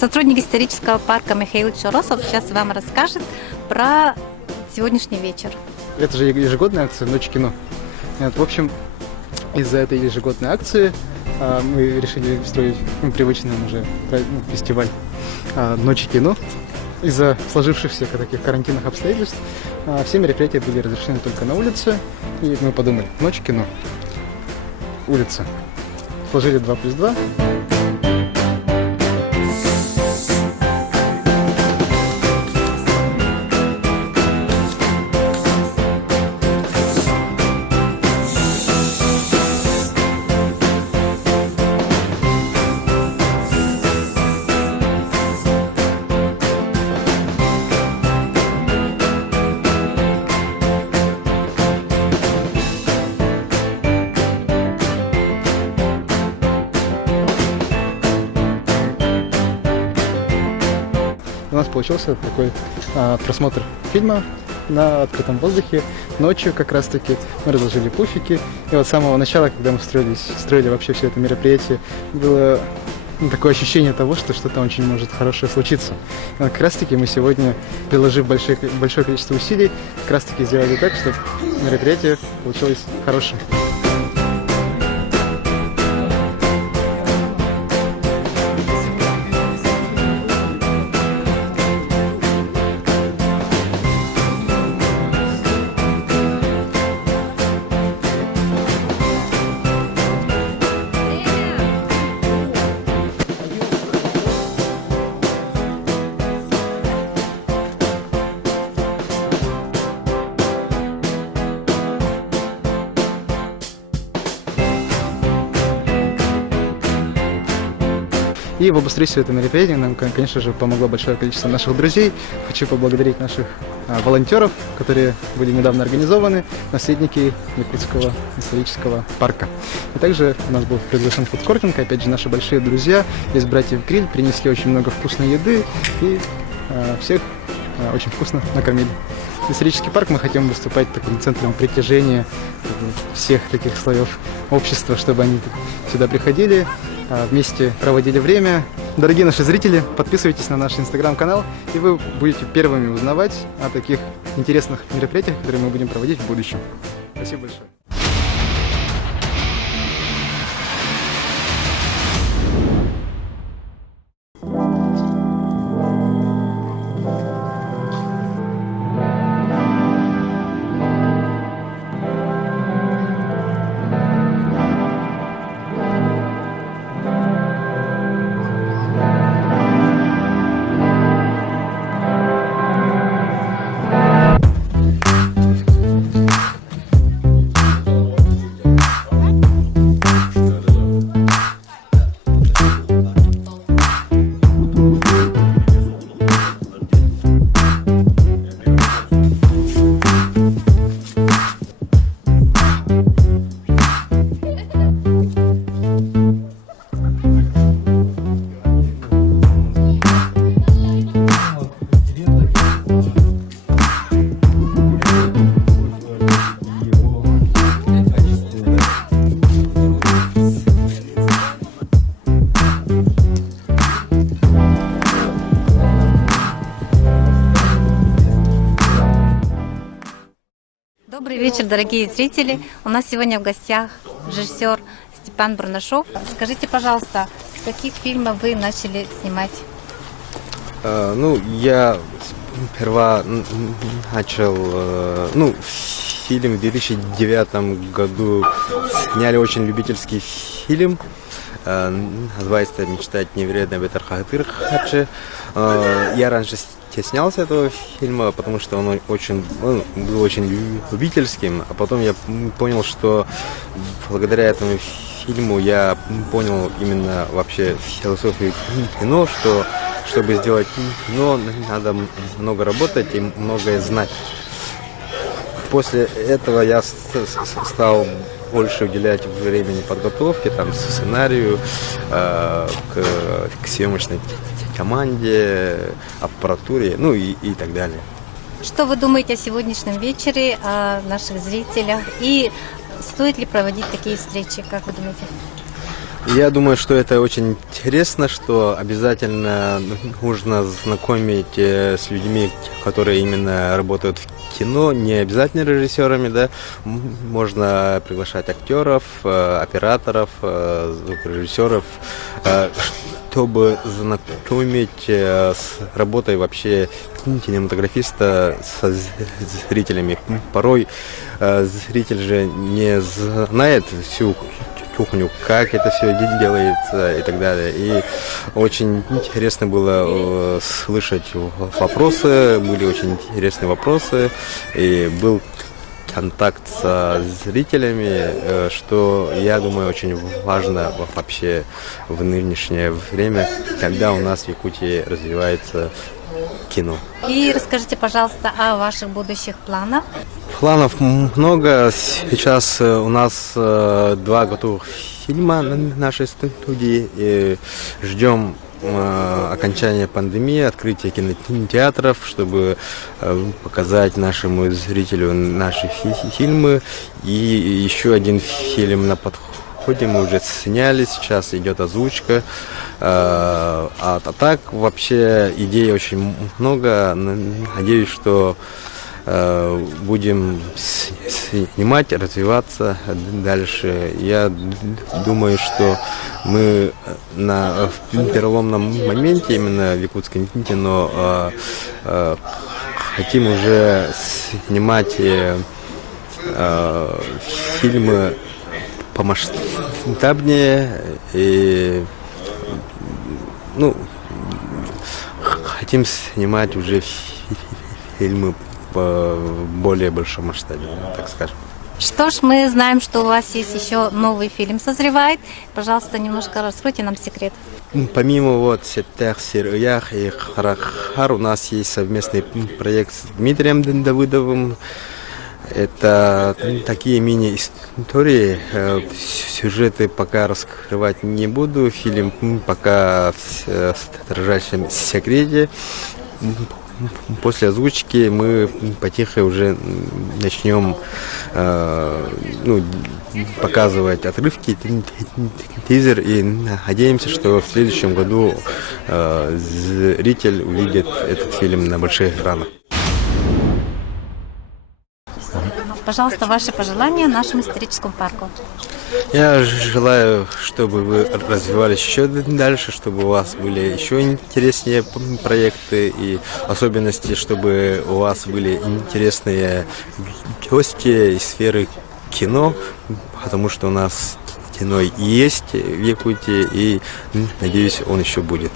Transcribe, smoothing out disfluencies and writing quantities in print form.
Сотрудник исторического парка Михаил Чоросов сейчас вам расскажет про сегодняшний вечер. Это же ежегодная акция «Ночь кино». В общем, из-за этой ежегодной акции мы решили устроить привычный нам уже фестиваль «Ночи кино». Из-за сложившихся таких карантинных обстоятельств все мероприятия были разрешены только на улице. И мы подумали, «Ночь кино», улица. Сложили 2+2. У нас получился такой просмотр фильма на открытом воздухе. Ночью как раз таки мы разложили пуфики. И вот с самого начала, когда мы строили вообще все это мероприятие, было такое ощущение того, что что-то очень может хорошее случиться. И вот как раз таки мы сегодня, приложив большое количество усилий, как раз таки сделали так, чтобы мероприятие получилось хорошим. И в обустройстве этого мероприятия нам, конечно же, помогло большое количество наших друзей. Хочу поблагодарить наших волонтеров, которые были недавно организованы, наследники Якутского исторического парка. И также у нас был приглашен фудкортинг, опять же, наши большие друзья из братьев Гриль принесли очень много вкусной еды и всех очень вкусно накормили. Исторический парк мы хотим выступать таким центром притяжения всех таких слоев общества, чтобы они сюда приходили, вместе проводили время. Дорогие наши зрители, подписывайтесь на наш инстаграм-канал, и вы будете первыми узнавать о таких интересных мероприятиях, которые мы будем проводить в будущем. Спасибо большое. Добрый вечер, дорогие зрители. У нас сегодня в гостях режиссер Степан Бурнашов. Скажите, пожалуйста, с каких фильмов вы начали снимать? Я сперва начал, фильм в 2009 году сняли очень любительский фильм. Называется «Мечтать невероятно Бетер Хагатыр Хачи». Я раньше стеснялся этого фильма, потому что он был очень любительским, а потом я понял, что благодаря этому фильму я понял именно вообще философию кино, что чтобы сделать кино, надо много работать и многое знать. После этого я стал больше уделять времени подготовке, сценарию, к съемочной команде, аппаратуре, и так далее. Что вы думаете о сегодняшнем вечере, о наших зрителях? И стоит ли проводить такие встречи, как вы думаете? Я думаю, что это очень интересно, что обязательно нужно знакомить с людьми, которые именно работают в кино, не обязательно режиссерами, да, можно приглашать актеров, операторов, звукорежиссеров, чтобы знакомить с работой вообще кинематографиста со зрителями. Порой зритель же не знает всю кухню, как это все делается и так далее. И очень интересно было слышать вопросы, были очень интересные вопросы, и был контакт со зрителями, что, я думаю, очень важно вообще в нынешнее время, когда у нас в Якутии развивается кино. И расскажите, пожалуйста, о ваших будущих планах. Планов много. Сейчас у нас 2 готовых фильма на нашей студии. И ждем окончания пандемии, открытия кинотеатров, чтобы показать нашему зрителю наши фильмы. И еще один фильм на подходе мы уже сняли, сейчас идет озвучка. А так вообще идей очень много. Надеюсь, что будем снимать, развиваться дальше. Я думаю, что мы в переломном моменте именно в якутском кино хотим уже снимать фильмы помасштабнее и хотим снимать уже фильмы по более большом масштабе, так скажем. Что ж, мы знаем, что у вас есть еще новый фильм созревает. Пожалуйста, немножко раскройте нам секрет. Помимо «Сетях Сирыях» и «Харахар» у нас есть совместный проект с Дмитрием Давыдовым. Это такие мини-истории. Сюжеты пока раскрывать не буду. Фильм пока в строжайшем секрете. После озвучки мы потихо уже начнем показывать отрывки, тизер, и надеемся, что в следующем году зритель увидит этот фильм на больших экранах. Пожалуйста, ваши пожелания нашему историческому парку. Я желаю, чтобы вы развивались еще дальше, чтобы у вас были еще интереснее проекты и особенности, чтобы у вас были интересные гости из сферы кино, потому что у нас кино есть в Якутии, и, надеюсь, он еще будет.